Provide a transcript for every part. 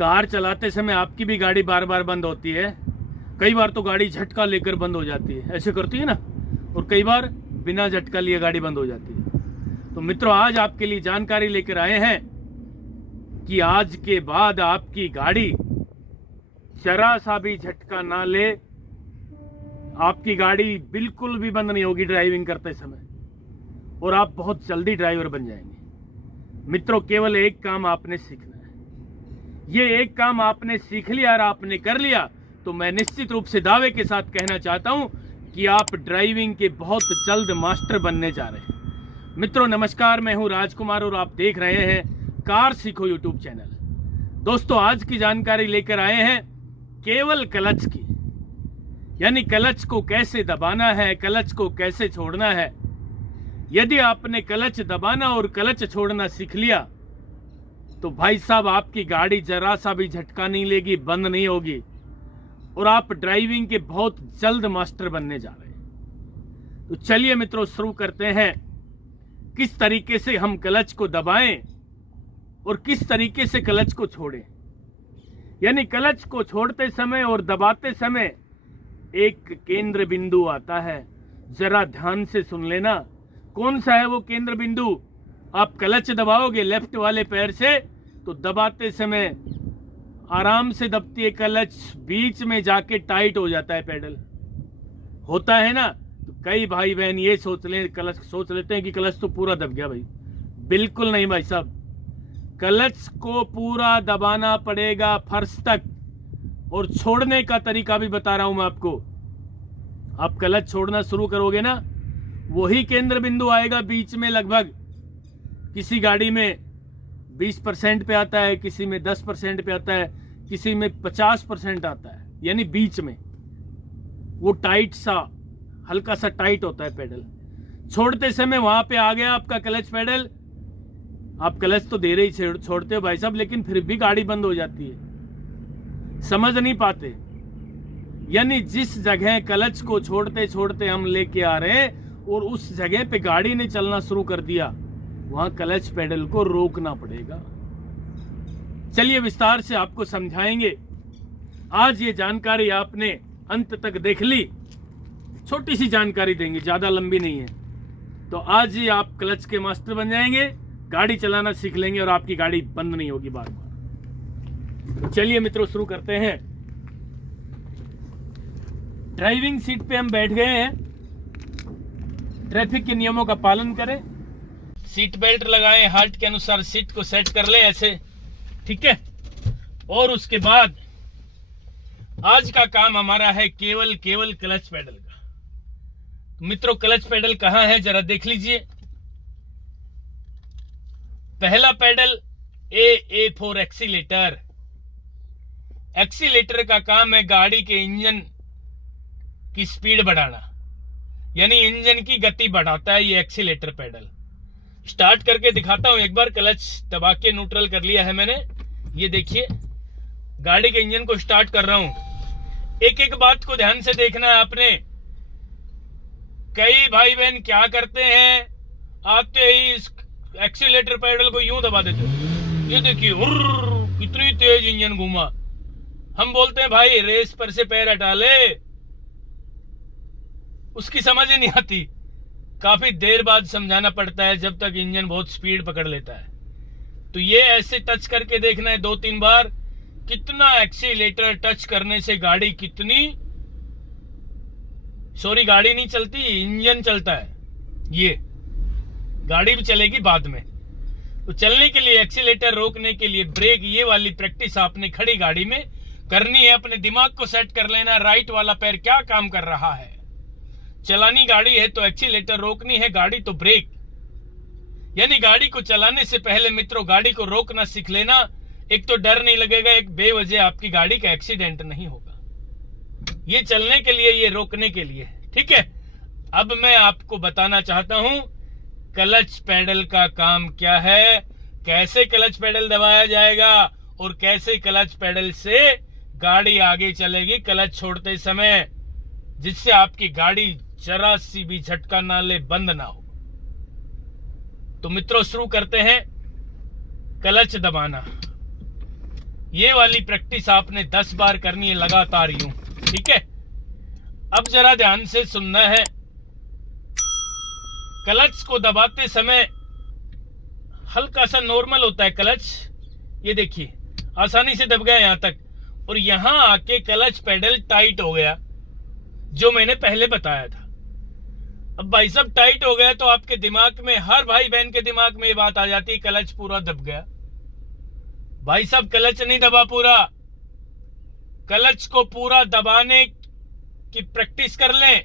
Car चलाते समय आपकी भी गाड़ी बार बार बंद होती है। कई बार तो गाड़ी झटका लेकर बंद हो जाती है, ऐसे करती है ना, और कई बार बिना झटका लिए गाड़ी बंद हो जाती है। तो मित्रों, आज आपके लिए जानकारी लेकर आए हैं कि आज के बाद आपकी गाड़ी जरा सा भी झटका ना ले, आपकी गाड़ी बिल्कुल भी बंद नहीं होगी ड्राइविंग करते समय, और आप बहुत जल्दी ड्राइवर बन जाएंगे। मित्रों, केवल एक काम आपने सीखना है। ये एक काम आपने सीख लिया और आपने कर लिया तो मैं निश्चित रूप से दावे के साथ कहना चाहता हूं कि आप ड्राइविंग के बहुत जल्द मास्टर बनने जा रहे हैं। मित्रों नमस्कार, मैं हूं राजकुमार और आप देख रहे हैं कार सीखो यूट्यूब चैनल। दोस्तों, आज की जानकारी लेकर आए हैं केवल क्लच की, यानी क्लच को कैसे दबाना है, क्लच को कैसे छोड़ना है। यदि आपने क्लच दबाना और क्लच छोड़ना सीख लिया तो भाई साहब आपकी गाड़ी जरा सा भी झटका नहीं लेगी, बंद नहीं होगी, और आप ड्राइविंग के बहुत जल्द मास्टर बनने जा रहे हैं। तो चलिए मित्रों, शुरू करते हैं किस तरीके से हम क्लच को दबाएं और किस तरीके से क्लच को छोड़ें। यानी क्लच को छोड़ते समय और दबाते समय एक केंद्र बिंदु आता है, जरा ध्यान से सुन लेना। कौन सा है वो केंद्र बिंदु? आप क्लच दबाओगे लेफ्ट वाले पैर से तो दबाते समय आराम से दबती है क्लच, बीच में जाके टाइट हो जाता है पेडल, होता है ना। तो कई भाई बहन ये सोच लेते हैं कि क्लच तो पूरा दब गया। भाई बिल्कुल नहीं भाई साहब, क्लच को पूरा दबाना पड़ेगा फर्श तक, और छोड़ने का तरीका भी बता रहा हूं मैं आपको। आप क्लच छोड़ना शुरू करोगे ना, वही केंद्र बिंदु आएगा बीच में। लगभग किसी गाड़ी में 20% पे आता है, किसी में 10% पे आता है, किसी में 50% आता है, यानी बीच में वो टाइट सा, हल्का सा टाइट होता है पेडल। छोड़ते समय वहां पे आ गया आपका क्लच पेडल। आप क्लच तो दे रहे ही छोड़ते हो भाई साहब, लेकिन फिर भी गाड़ी बंद हो जाती है, समझ नहीं पाते। यानी जिस जगह क्लच को छोड़ते छोड़ते हम लेके आ रहे हैं और उस जगह पे गाड़ी ने चलना शुरू कर दिया, वहां क्लच पेडल को रोकना पड़ेगा। चलिए विस्तार से आपको समझाएंगे। आज ये जानकारी आपने अंत तक देख ली, छोटी सी जानकारी देंगे, ज्यादा लंबी नहीं है। तो आज ही आप क्लच के मास्टर बन जाएंगे, गाड़ी चलाना सीख लेंगे और आपकी गाड़ी बंद नहीं होगी बार बार। तो चलिए मित्रों, शुरू करते हैं। ड्राइविंग सीट पे हम बैठ गए हैं। ट्रैफिक के नियमों का पालन करें, सीट बेल्ट लगाएं, हार्ट के अनुसार सीट को सेट कर लें ऐसे, ठीक है। और उसके बाद आज का काम हमारा है केवल क्लच पेडल का। मित्रों, क्लच पेडल कहां है जरा देख लीजिए। पहला pedal A for accelerator. Accelerator का काम है गाड़ी के इंजन की स्पीड बढ़ाना, यानी इंजन की गति बढ़ाता है ये एक्सीलेटर पेडल। स्टार्ट करके दिखाता हूं एक बार। क्लच दबा के न्यूट्रल कर लिया है मैंने, ये देखिए गाड़ी के इंजन को स्टार्ट कर रहा हूं। एक एक बात को ध्यान से देखना है आपने। कई भाई बहन क्या करते हैं, आते ही इस एक्सीलेटर पेडल को यूं दबा देते, ये देखिए कितनी तेज इंजन घूमा। हम बोलते हैं भाई रेस पर से पैर हटा ले, उसकी समझ ही नहीं आती। काफी देर बाद समझाना पड़ता है जब तक इंजन बहुत स्पीड पकड़ लेता है। तो ये ऐसे टच करके देखना है 2-3 बार, कितना एक्सीलेटर टच करने से गाड़ी गाड़ी नहीं चलती, इंजन चलता है। ये गाड़ी भी चलेगी बाद में। तो चलने के लिए एक्सीलेटर, रोकने के लिए ब्रेक, ये वाली प्रैक्टिस आपने खड़ी गाड़ी में करनी है। अपने दिमाग को सेट कर लेना, राइट वाला पैर क्या काम कर रहा है। चलानी गाड़ी है तो एक्सीलेटर, रोकनी है गाड़ी तो ब्रेक। यानी गाड़ी को चलाने से पहले मित्रों गाड़ी को रोकना सीख लेना। एक तो डर नहीं लगेगा, एक बेवजह आपकी गाड़ी का एक्सीडेंट नहीं होगा। ये चलने के लिए, ये रोकने के लिए, ठीक है। अब मैं आपको बताना चाहता हूं क्लच पेडल का काम क्या है, कैसे क्लच पेडल दबाया जाएगा और कैसे क्लच पेडल से गाड़ी आगे चलेगी क्लच छोड़ते समय, जिससे आपकी गाड़ी जरा सी भी झटका ना ले, बंद ना हो। तो मित्रों शुरू करते हैं। क्लच दबाना, ये वाली प्रैक्टिस आपने 10 बार करनी है लगातार यूं, ठीक है। अब जरा ध्यान से सुनना है। क्लच को दबाते समय हल्का सा नॉर्मल होता है क्लच, ये देखिए आसानी से दब गया यहां तक, और यहां आके क्लच पेडल टाइट हो गया, जो मैंने पहले बताया था। अब भाई साहब टाइट हो गया तो आपके दिमाग में, हर भाई बहन के दिमाग में ये बात आ जाती है क्लच पूरा दब गया। भाई साहब क्लच नहीं दबा पूरा, क्लच को पूरा दबाने की प्रैक्टिस कर लें,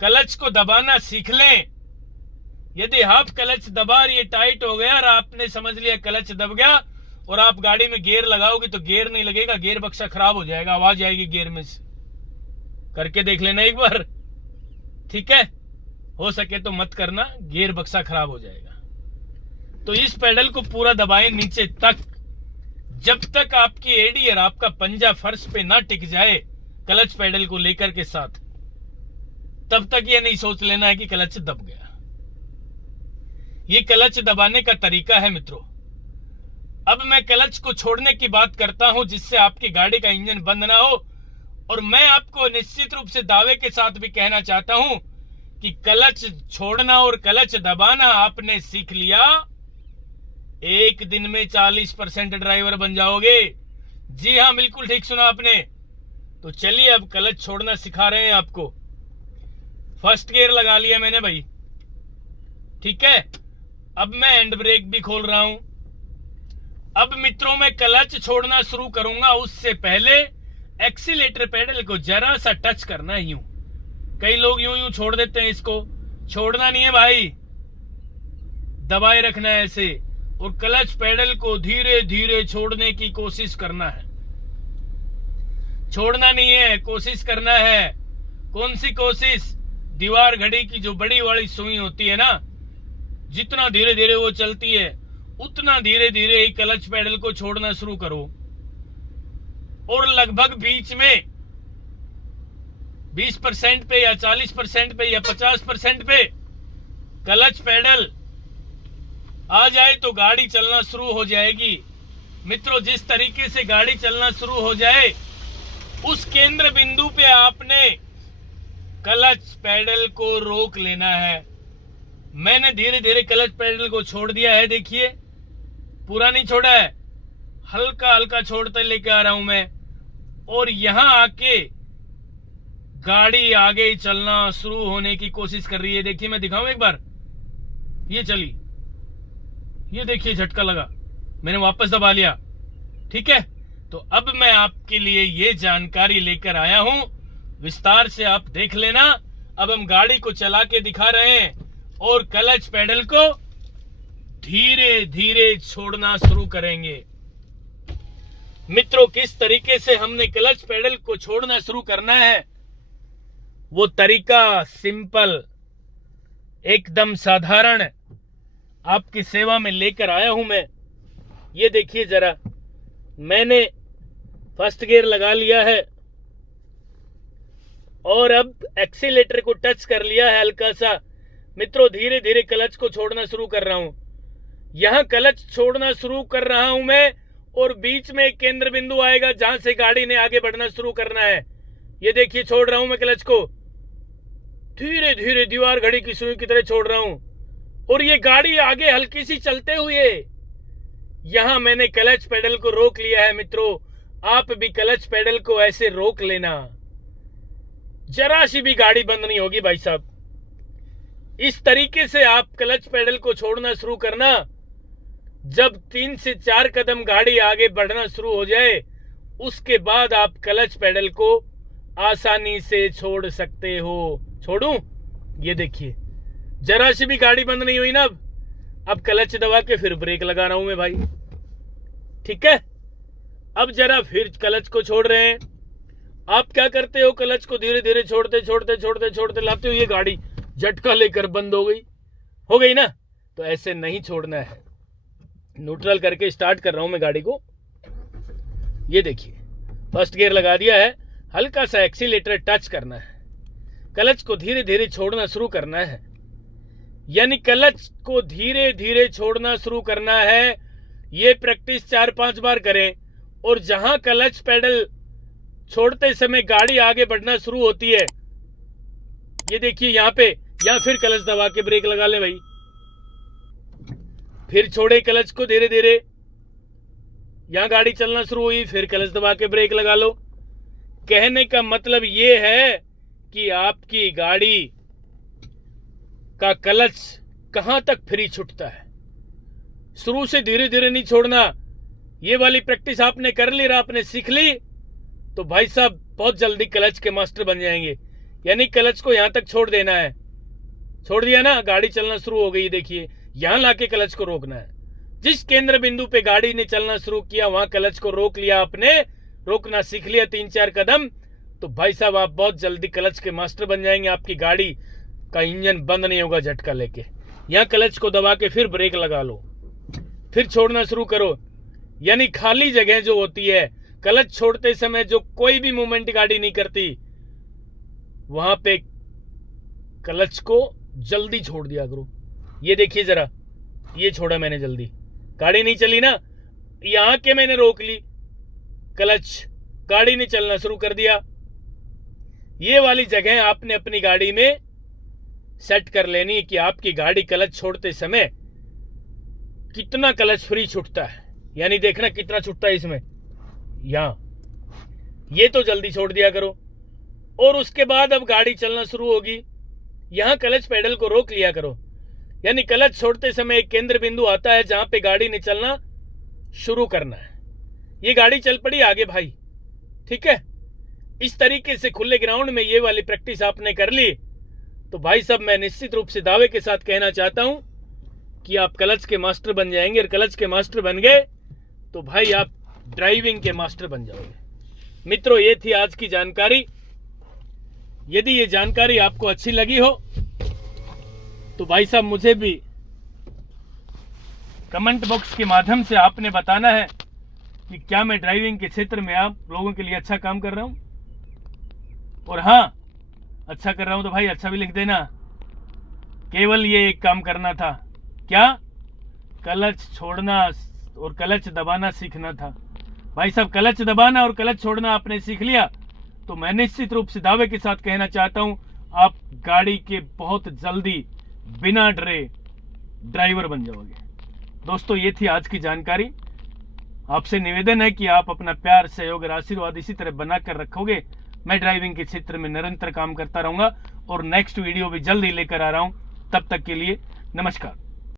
क्लच को दबाना सीख लें। यदि हाफ क्लच दबा ये टाइट हो गया और आपने समझ लिया क्लच दब गया और आप गाड़ी में गियर लगाओगे तो गियर नहीं लगेगा, गियर बक्सा खराब हो जाएगा, आवाज आएगी गियर में से। करके देख लेना एक बार, ठीक है। हो सके तो मत करना, गियर बक्सा खराब हो जाएगा। तो इस पेडल को पूरा दबाएं नीचे तक, जब तक आपकी एडी और आपका पंजा फर्श पे ना टिक जाए क्लच पेडल को लेकर के साथ, तब तक ये नहीं सोच लेना है कि क्लच दब गया। ये क्लच दबाने का तरीका है मित्रों। अब मैं क्लच को छोड़ने की बात करता हूं जिससे आपकी गाड़ी का इंजन बंद ना हो, और मैं आपको निश्चित रूप से दावे के साथ भी कहना चाहता हूं कि क्लच छोड़ना और क्लच दबाना आपने सीख लिया, एक दिन में 40% ड्राइवर बन जाओगे। जी हां, बिल्कुल ठीक सुना आपने। तो चलिए अब क्लच छोड़ना सिखा रहे हैं आपको। फर्स्ट गियर लगा लिया मैंने भाई, ठीक है। अब मैं हैंड ब्रेक भी खोल रहा हूं। अब मित्रों मैं क्लच छोड़ना शुरू करूंगा, उससे पहले एक्सीलेटर पेडल को जरा सा टच करना है यूं। कई लोग यूं यूं छोड़ देते हैं, इसको छोड़ना नहीं है भाई, दबाए रखना है ऐसे, और क्लच पेडल को धीरे धीरे छोड़ने की कोशिश करना है। छोड़ना नहीं है, कोशिश करना है। कौन सी कोशिश? दीवार घड़ी की जो बड़ी वाली सुई होती है ना, जितना धीरे धीरे वो चलती है उतना धीरे धीरे ही क्लच पेडल को छोड़ना शुरू करो, और लगभग बीच में 20% पे या 40% पे या 50% पे क्लच पेडल आ जाए तो गाड़ी चलना शुरू हो जाएगी। मित्रों, जिस तरीके से गाड़ी चलना शुरू हो जाए उस केंद्र बिंदु पे आपने क्लच पेडल को रोक लेना है। मैंने धीरे धीरे क्लच पेडल को छोड़ दिया है, देखिए पूरा नहीं छोड़ा है, हल्का हल्का छोड़ते लेके आ रहा हूं मैं, और यहां आके गाड़ी आगे चलना शुरू होने की कोशिश कर रही है। देखिए मैं दिखाऊं एक बार, ये चली, ये देखिए झटका लगा, मैंने वापस दबा लिया, ठीक है। तो अब मैं आपके लिए ये जानकारी लेकर आया हूं, विस्तार से आप देख लेना। अब हम गाड़ी को चला के दिखा रहे हैं और क्लच पेडल को धीरे धीरे छोड़ना शुरू करेंगे। मित्रों, किस तरीके से हमने क्लच पेडल को छोड़ना शुरू करना है, वो तरीका सिंपल, एकदम साधारण आपकी सेवा में लेकर आया हूं मैं। ये देखिए जरा, मैंने फर्स्ट गियर लगा लिया है और अब एक्सीलेटर को टच कर लिया है हल्का सा। मित्रों, धीरे धीरे क्लच को छोड़ना शुरू कर रहा हूं। यहां क्लच छोड़ना शुरू कर रहा हूं मैं, और बीच में एक केंद्र बिंदु आएगा जहां से गाड़ी ने आगे बढ़ना शुरू करना है। ये देखिए छोड़ रहा हूं मैं क्लच को, धीरे धीरे दीवार घड़ी की सुई की तरह छोड़ रहा हूं, और ये गाड़ी आगे हल्की सी चलते हुए, यहां मैंने क्लच पेडल को रोक लिया है। मित्रों, आप भी क्लच पेडल को ऐसे रोक लेना, जरा सी भी गाड़ी बंद नहीं होगी भाई साहब। इस तरीके से आप क्लच पेडल को छोड़ना शुरू करना। जब 3 से 4 कदम गाड़ी आगे बढ़ना शुरू हो जाए, उसके बाद आप क्लच पेडल को आसानी से छोड़ सकते हो। छोड़ूं? ये देखिए, जरा सी भी गाड़ी बंद नहीं हुई ना। अब क्लच दबा के फिर ब्रेक लगा रहा हूं मैं भाई, ठीक है। अब जरा फिर क्लच को छोड़ रहे हैं। आप क्या करते हो, क्लच को धीरे धीरे छोड़ते छोड़ते छोड़ते छोड़ते लाते हो, ये गाड़ी झटका लेकर बंद हो गई ना। तो ऐसे नहीं छोड़ना है। न्यूट्रल करके स्टार्ट कर रहा हूं मैं गाड़ी को। ये देखिए, फर्स्ट गियर लगा दिया है, हल्का सा एक्सीलेटर टच करना है, क्लच को धीरे धीरे छोड़ना शुरू करना है। यानी क्लच को धीरे धीरे छोड़ना शुरू करना है। ये प्रैक्टिस 4-5 बार करें। और जहां क्लच पेडल छोड़ते समय गाड़ी आगे बढ़ना शुरू होती है, ये देखिए यहां पे, या फिर क्लच दबा के ब्रेक लगा ले भाई, फिर छोड़े क्लच को धीरे धीरे, यहां गाड़ी चलना शुरू हुई, फिर क्लच दबा के ब्रेक लगा लो। कहने का मतलब ये है कि आपकी गाड़ी का क्लच कहां तक फ्री छूटता है। शुरू से धीरे धीरे नहीं छोड़ना। ये वाली प्रैक्टिस आपने कर ली और आपने सीख ली तो भाई साहब बहुत जल्दी क्लच के मास्टर बन जाएंगे। यानी क्लच को यहां तक छोड़ देना है, छोड़ दिया ना, गाड़ी चलना शुरू हो गई। देखिए यहां लाके क्लच को रोकना है। जिस केंद्र बिंदु पे गाड़ी ने चलना शुरू किया वहां क्लच को रोक लिया आपने, रोकना सीख लिया 3-4 कदम, तो भाई साहब आप बहुत जल्दी क्लच के मास्टर बन जाएंगे। आपकी गाड़ी का इंजन बंद नहीं होगा झटका लेके। यहां क्लच को दबा के फिर ब्रेक लगा लो, फिर छोड़ना शुरू करो। यानी खाली जगह जो होती है, क्लच छोड़ते समय जो कोई भी मूवमेंट गाड़ी नहीं करती, वहां पे क्लच को जल्दी छोड़ दिया करो। ये देखिए जरा, ये छोड़ा मैंने जल्दी, गाड़ी नहीं चली ना, यहां के मैंने रोक ली क्लच, गाड़ी ने चलना शुरू कर दिया। ये वाली जगह आपने अपनी गाड़ी में सेट कर लेनी कि आपकी गाड़ी क्लच छोड़ते समय कितना क्लच फ्री छूटता है। यानी देखना कितना छूटता है इसमें, यहां ये तो जल्दी छोड़ दिया करो। और उसके बाद अब गाड़ी चलना शुरू होगी, यहां क्लच पेडल को रोक लिया करो। यानी क्लच छोड़ते समय एक केंद्र बिंदु आता है जहां पे गाड़ी ने चलना शुरू करना है। ये गाड़ी चल पड़ी आगे भाई, ठीक है। इस तरीके से खुले ग्राउंड में ये वाली प्रैक्टिस आपने कर ली तो भाई साहब मैं निश्चित रूप से दावे के साथ कहना चाहता हूं कि आप क्लच के मास्टर बन जाएंगे। और क्लच के मास्टर बन गए तो भाई आप ड्राइविंग के मास्टर बन जाओगे। मित्रों ये थी आज की जानकारी। यदि ये जानकारी आपको अच्छी लगी हो तो भाई साहब मुझे भी कमेंट बॉक्स के माध्यम से आपने बताना है कि क्या मैं ड्राइविंग के क्षेत्र में आप लोगों के लिए अच्छा काम कर रहा हूं। और हाँ, अच्छा कर रहा हूं तो भाई अच्छा भी लिख देना। केवल ये एक काम करना था, क्या, क्लच छोड़ना और क्लच दबाना सीखना था। भाई साहब क्लच दबाना और क्लच छोड़ना आपने सीख लिया तो मैं निश्चित रूप से दावे के साथ कहना चाहता हूं आप गाड़ी के बहुत जल्दी बिना डरे ड्राइवर बन जाओगे। दोस्तों ये थी आज की जानकारी। आपसे निवेदन है कि आप अपना प्यार, सहयोग और आशीर्वाद इसी तरह बनाकर रखोगे। मैं ड्राइविंग के क्षेत्र में निरंतर काम करता रहूंगा और नेक्स्ट वीडियो भी जल्द ही लेकर आ रहा हूं। तब तक के लिए नमस्कार।